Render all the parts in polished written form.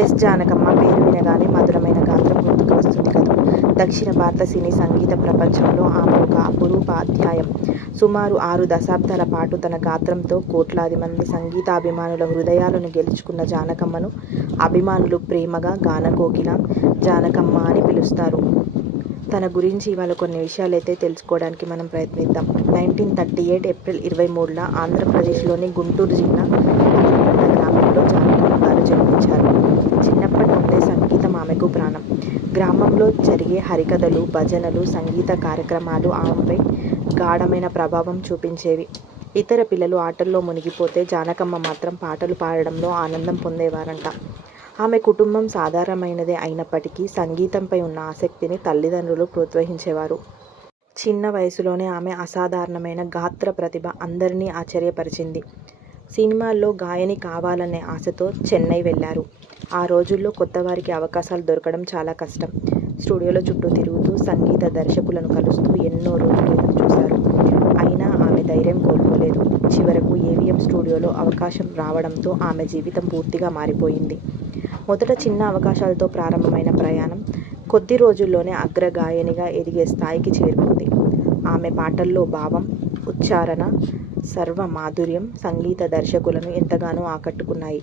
Yes Janakamma పేరు వినగానే మధురమైన గాత్రం గుర్తుకు వస్తుంది కదూ. దక్షిణ భారత సినీ సంగీత ప్రపంచంలో ఆమె ఒక అపురూప అధ్యాయం. సుమారు 6 దశాబ్దాల పాటు తన గాత్రంతో కోట్లాది మంది సంగీతాభిమానుల హృదయాలను గెలుచుకున్న జానకమ్మను అభిమానులు ప్రేమగా గానకోకిల జానకమ్మ అని పిలుస్తారు. తన గురించి ఇవాళ కొన్ని విషయాలైతే తెలుసుకోవడానికి మనం ప్రయత్నిద్దాం. 1938 ఏప్రిల్ 23న ఆంధ్రప్రదేశ్లోని గుంటూరు జిల్లా కొత్తపేట గ్రామంలో జానకమ్మ గారు జన్మించారు. చిన్నప్పటి నుండే సంగీతం ఆమెకు ప్రాణం. గ్రామంలో జరిగే హరికథలు, భజనలు, సంగీత కార్యక్రమాలు ఆమెపై గాఢమైన ప్రభావం చూపించేవి. ఇతర పిల్లలు ఆటల్లో మునిగిపోతే జానకమ్మ మాత్రం పాటలు పాడడంలో ఆనందం పొందేవారంట. ఆమె కుటుంబం సాధారణమైనదే అయినప్పటికీ సంగీతంపై ఉన్న ఆసక్తిని తల్లిదండ్రులు ప్రోత్సహించేవారు. చిన్న వయసులోనే ఆమె అసాధారణమైన గాత్ర ప్రతిభ అందరినీ ఆశ్చర్యపరిచింది. సినిమాల్లో గాయని కావాలనే ఆశతో చెన్నై వెళ్లారు. ఆ రోజుల్లో కొత్తవారికి అవకాశాలు దొరకడం చాలా కష్టం. స్టూడియోల చుట్టూ తిరుగుతూ సంగీత దర్శకులను కలుస్తూ ఎన్నో రోజులు ఎదురు చూశారు. అయినా ఆమె ధైర్యం కోల్పోలేదు. చివరకు ఏవిఎం స్టూడియోలో అవకాశం రావడంతో ఆమె జీవితం పూర్తిగా మారిపోయింది. మొదట చిన్న అవకాశాలతో ప్రారంభమైన ప్రయాణం కొద్ది రోజుల్లోనే అగ్రగాయనిగా ఎదిగే స్థాయికి చేరుకుంది. ఆమె పాటల్లో భావం, ఉచ్చారణ, సర్వ మాధుర్యం సంగీత దర్శకులను ఎంతగానో ఆకట్టుకున్నాయి.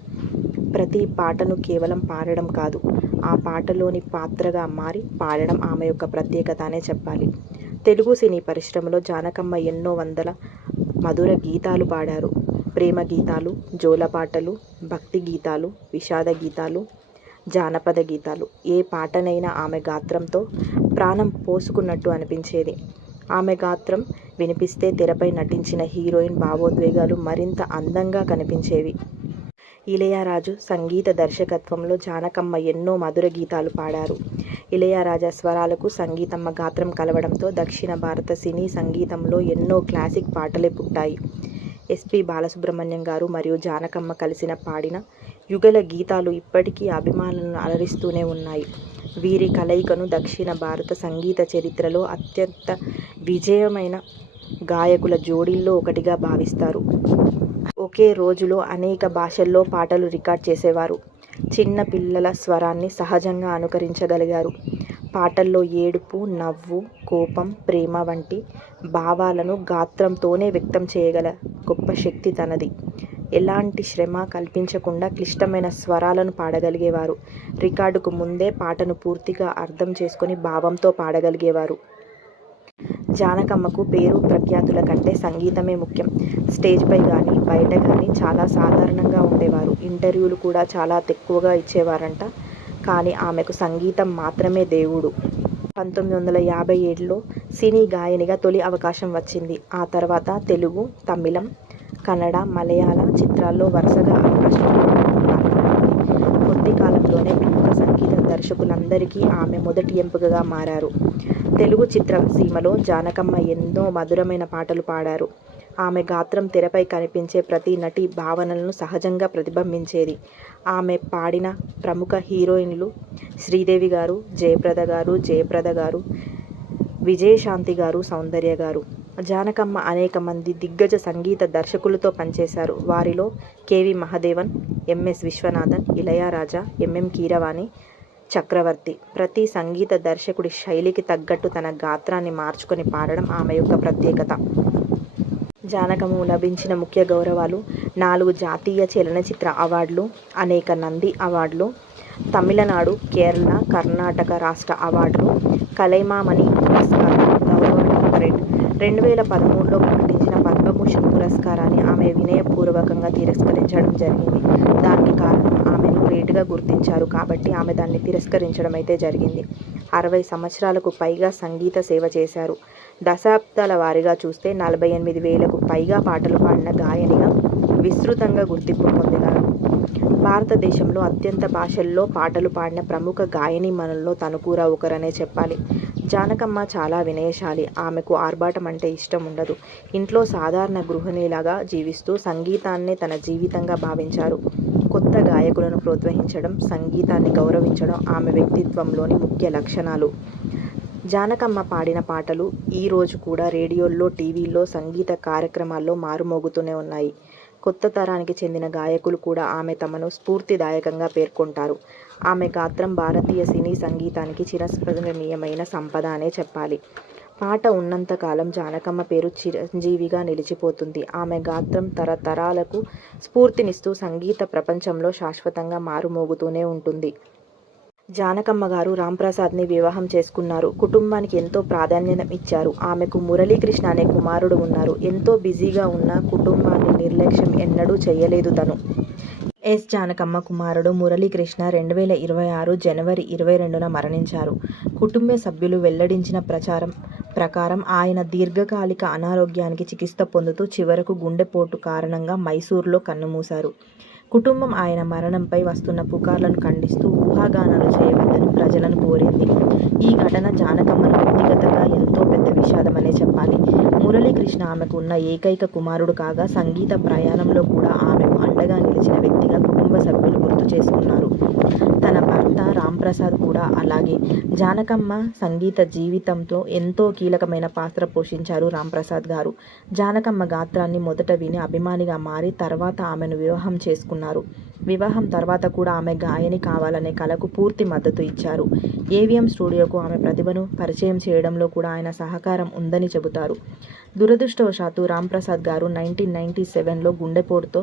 ప్రతి పాటను కేవలం పాడడం కాదు, ఆ పాటలోని పాత్రగా మారి పాడడం ఆమె యొక్క ప్రత్యేకత అనే చెప్పాలి. తెలుగు సినీ పరిశ్రమలో జానకమ్మ ఎన్నో వందల మధుర గీతాలు పాడారు. ప్రేమ గీతాలు, జోలపాటలు, భక్తి గీతాలు, విషాద గీతాలు, జానపద గీతాలు. ఏ పాటనైనా ఆమె గాత్రంతో ప్రాణం పోసుకున్నట్టు అనిపించేది. ఆమె గాత్రం వినిపిస్తే తెరపై నటించిన హీరోయిన్ భావోద్వేగాలు మరింత అందంగా కనిపించేవి. ఇళయరాజా సంగీత దర్శకత్వంలో జానకమ్మ ఎన్నో మధుర గీతాలు పాడారు. ఇళయరాజా స్వరాలకు సంగీతమ్మ గాత్రం కలవడంతో దక్షిణ భారత సినీ సంగీతంలో ఎన్నో క్లాసిక్ పాటలే పుట్టాయి. ఎస్పి బాలసుబ్రహ్మణ్యం గారు మరియు జానకమ్మ కలిసిన పాడిన యుగళ గీతాలు ఇప్పటికీ అభిమానులను అలరిస్తూనే ఉన్నాయి. వీరి కలయికను దక్షిణ భారత సంగీత చరిత్రలో అత్యంత విజయమైన గాయకుల జోడీల్లో ఒకటిగా భావిస్తారు. ఒకే రోజులో అనేక భాషల్లో పాటలు రికార్డ్ చేసేవారు. చిన్న పిల్లల స్వరాన్ని సహజంగా అనుకరించగలిగారు. పాటల్లో ఏడుపు, నవ్వు, కోపం, ప్రేమ వంటి భావాలను గాత్రంతోనే వ్యక్తం చేయగల గొప్ప శక్తి తనది. ఎలాంటి శ్రమ కల్పించకుండా క్లిష్టమైన స్వరాలను పాడగలిగేవారు. రికార్డుకు ముందే పాటను పూర్తిగా అర్థం చేసుకొని భావంతో పాడగలిగేవారు. జానకమ్మకు పేరు ప్రఖ్యాతుల కంటే సంగీతమే ముఖ్యం. స్టేజ్పై కానీ బయట కానీ చాలా సాధారణంగా ఉండేవారు. ఇంటర్వ్యూలు కూడా చాలా తక్కువగా ఇచ్చేవారంట. కానీ ఆమెకు సంగీతం మాత్రమే దేవుడు. 1957లో సినీ గాయనిగా తొలి అవకాశం వచ్చింది. ఆ తర్వాత తెలుగు, తమిళం, కన్నడ, మలయాళ చిత్రాల్లో వరుసగా అవకాశాలు అందుకుంది. కొద్ది కాలంలోనే ప్రముఖ సంగీత దర్శకులందరికీ ఆమె మొదటి ఎంపికగా మారారు. తెలుగు చిత్రసీమలో జానకమ్మ ఎన్నో మధురమైన పాటలు పాడారు. ఆమె గాత్రం తెరపై కనిపించే ప్రతి నటి భావనలను సహజంగా ప్రతిబింబించేది. ఆమె పాడిన ప్రముఖ హీరోయిన్లు శ్రీదేవి గారు, జయప్రద గారు, విజయశాంతి గారు, సౌందర్య గారు. జానకమ్మ అనేక మంది దిగ్గజ సంగీత దర్శకులతో పనిచేశారు. వారిలో KV Mahadevan, MS Viswanathan, Ilaiyaraaja, MM Keeravani, Chakravarthy. ప్రతి సంగీత దర్శకుడి శైలికి తగ్గట్టు తన గాత్రాన్ని మార్చుకొని పాడడం ఆమె యొక్క ప్రత్యేకత. జానకమ్మ లభించిన ముఖ్య గౌరవాలు 4 జాతీయ చలనచిత్ర అవార్డులు, అనేక నంది అవార్డులు, తమిళనాడు, కేరళ, కర్ణాటక రాష్ట్ర అవార్డులు, కలైమామణి పురస్కారం, గౌరవ డాక్టరేట్. 2013లో ప్రకటించిన పద్మభూషణ్ పురస్కారాన్ని ఆమె వినయపూర్వకంగా తిరస్కరించడం జరిగింది. దానికి కారణం ఆమెను గ్రేట్గా గుర్తించారు కాబట్టి ఆమె దాన్ని తిరస్కరించడం అయితే జరిగింది. 60 సంవత్సరాలకు పైగా సంగీత సేవ చేశారు. దశాబ్దాల వారీగా చూస్తే 48,000కు పైగా పాటలు పాడిన గాయనిగా విస్తృతంగా గుర్తింపు పొందినారు. భారతదేశంలో అత్యంత భాషల్లో పాటలు పాడిన ప్రముఖ గాయనీమణుల్లో తను కూడా ఒకరనే చెప్పాలి. జానకమ్మ చాలా వినయశాలి. ఆమెకు ఆర్భాటం అంటే ఇష్టం ఉండదు. ఇంట్లో సాధారణ గృహిణిలాగా జీవిస్తూ సంగీతాన్నే తన జీవితంగా భావించారు. కొత్త గాయకులను ప్రోత్సహించడం, సంగీతాన్ని గౌరవించడం ఆమె వ్యక్తిత్వంలోని ముఖ్య లక్షణాలు. జానకమ్మ పాడిన పాటలు ఈ రోజు కూడా రేడియోల్లో, టీవీల్లో, సంగీత కార్యక్రమాల్లో మారుమోగుతూనే ఉన్నాయి. కొత్త తరానికి చెందిన గాయకులు కూడా ఆమె తమను స్ఫూర్తిదాయకంగా పేర్కొంటారు. ఆమె గాత్రం భారతీయ సినీ సంగీతానికి చిరస్మరణీయమైన సంపద అనే చెప్పాలి. పాట ఉన్నంతకాలం జానకమ్మ పేరు చిరంజీవిగా నిలిచిపోతుంది. ఆమె గాత్రం తరతరాలకు స్ఫూర్తినిస్తూ సంగీత ప్రపంచంలో శాశ్వతంగా మారుమోగుతూనే ఉంటుంది. జానకమ్మ గారు రాంప్రసాద్ని వివాహం చేసుకున్నారు. కుటుంబానికి ఎంతో ప్రాధాన్యం ఇచ్చారు. ఆమెకు మురళీకృష్ణ అనే కుమారుడు ఉన్నారు. ఎంతో బిజీగా ఉన్న కుటుంబాన్ని నిర్లక్ష్యం ఎన్నడూ చేయలేదు తను. ఎస్ జానకమ్మ కుమారుడు మురళీకృష్ణ 2026 జనవరి 22న మరణించారు. కుటుంబ సభ్యులు వెల్లడించిన ప్రకారం ఆయన దీర్ఘకాలిక అనారోగ్యానికి చికిత్స పొందుతూ చివరకు గుండెపోటు కారణంగా మైసూరులో కన్నుమూశారు. కుటుంబం ఆయన మరణంపై వస్తున్న పుకార్లను ఖండిస్తూ ఊహాగానాలు చేయవద్దని ప్రజలను కోరింది. ఈ ఘటన జానకమ్మను వ్యక్తిగతంగా ఎంతో పెద్ద విషాదమనే చెప్పాలి. మురళీకృష్ణ ఆమెకు ఉన్న ఏకైక కుమారుడు కాగా సంగీత ప్రయాణంలో కూడా ఆమెకు అండగా నిలిచిన వ్యక్తిగా కుటుంబ సభ్యులు గుర్తు చేసుకున్నారు. తన భర్త రాంప్రసాద్ కూడా అలాగే. జానకమ్మ సంగీత జీవితంతో ఎంతో కీలకమైన పాత్ర పోషించారు రాంప్రసాద్ గారు. జానకమ్మ గాత్రాన్ని మొదట విని అభిమానిగా మారి తర్వాత ఆమెను వివాహం చేసుకున్నారు. వివాహం తర్వాత కూడా ఆమె గాయని కావాలనే కలకు పూర్తి మద్దతు ఇచ్చారు. ఏవిఎం స్టూడియోకు ఆమె ప్రతిభను పరిచయం చేయడంలో కూడా ఆయన సహకారం ఉందని చెబుతారు. దురదృష్టవశాత్తు రాంప్రసాద్ గారు 1997లో గుండెపోటుతో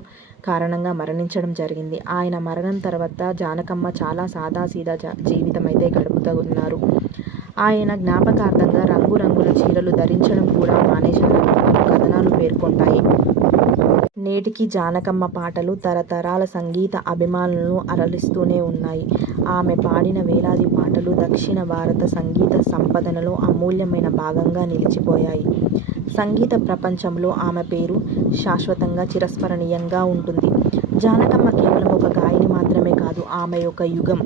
కారణంగా మరణించడం జరిగింది. ఆయన మరణం తర్వాత జానకమ్మ చాలా సాదాసీదా జీవితమైతే గడుపుతున్నారు. ఆయన జ్ఞాపకార్థంగా రంగురంగుల చీరలు ధరించడం కూడా మానేశారని కథనాలు పేర్కొంటాయి. నేటికి జానకమ్మ పాటలు తరతరాల సంగీత అభిమానులను అరలిస్తూనే ఉన్నాయి. ఆమె పాడిన వేలాది పాటలు దక్షిణ భారత సంగీత సంపదనలో అమూల్యమైన భాగంగా నిలిచిపోయాయి. సంగీత ప్రపంచంలో ఆమె పేరు శాశ్వతంగా చిరస్మరణీయంగా ఉంటుంది. జానకమ్మ కేవలం ఒక గాయని మాత్రమే కాదు, ఆమె ఒక యుగం.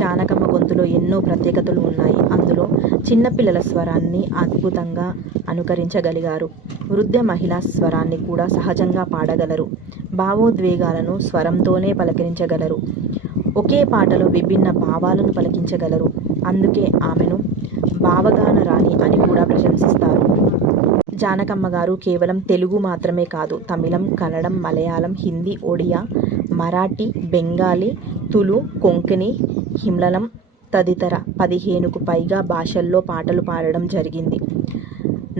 జానకమ్మ గొంతులో ఎన్నో ప్రత్యేకతలు ఉన్నాయి. అందులో చిన్నపిల్లల స్వరాన్ని అద్భుతంగా అనుకరించగలిగారు. వృద్ధ మహిళా స్వరాన్ని కూడా సహజంగా పాడగలరు. భావోద్వేగాలను స్వరంతోనే పలకరించగలరు. ఒకే పాటలో విభిన్న భావాలను పలికించగలరు. అందుకే ఆమెను భావగాన రాణి అని కూడా ప్రశంసిస్తారు. జానకమ్మ గారు కేవలం తెలుగు మాత్రమే కాదు, తమిళం, కన్నడం, మలయాళం, హిందీ, ఒడియా, మరాఠీ, బెంగాలీ, తులు, కొంకణి, హిమ్లలం తదితర 15కు పైగా భాషల్లో పాటలు పాడడం జరిగింది.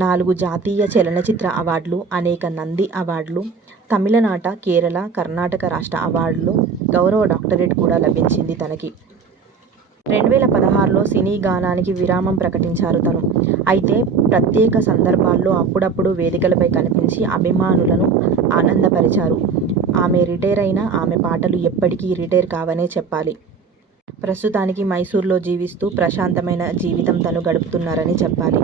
4 జాతీయ చలనచిత్ర అవార్డులు, అనేక నంది అవార్డులు, తమిళనాట, కేరళ, కర్ణాటక రాష్ట్ర అవార్డులు, గౌరవ డాక్టరేట్ కూడా లభించింది తనకి. 2016లో సినీ గానానికి విరామం ప్రకటించారు తను. అయితే ప్రత్యేక సందర్భాల్లో అప్పుడప్పుడు వేదికలపై కనిపించి అభిమానులను ఆనందపరిచారు. ఆమె రిటైర్ అయినా ఆమె పాటలు ఎప్పటికీ రిటైర్ కావనే చెప్పాలి. ప్రస్తుతానికి మైసూర్లో జీవిస్తూ ప్రశాంతమైన జీవితం తను గడుపుతున్నారని చెప్పాలి.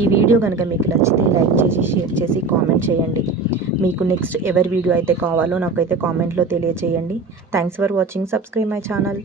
ఈ వీడియో కనుక మీకు నచ్చితే లైక్ చేసి, షేర్ చేసి, కామెంట్ చేయండి. మీకు నెక్స్ట్ ఎవరి వీడియో అయితే కావాలో నాకైతే కామెంట్లో తెలియచేయండి. Thanks for watching. Subscribe my channel.